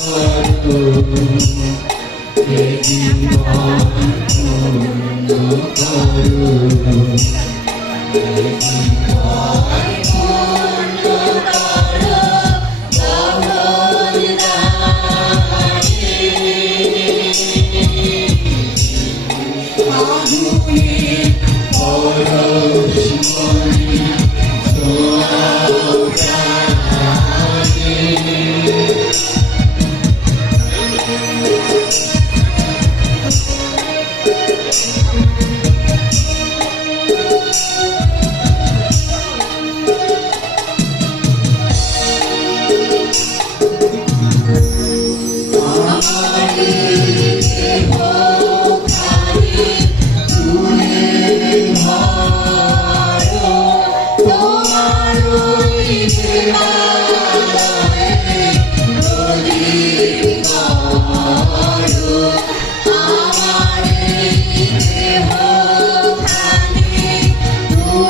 Hallelujah.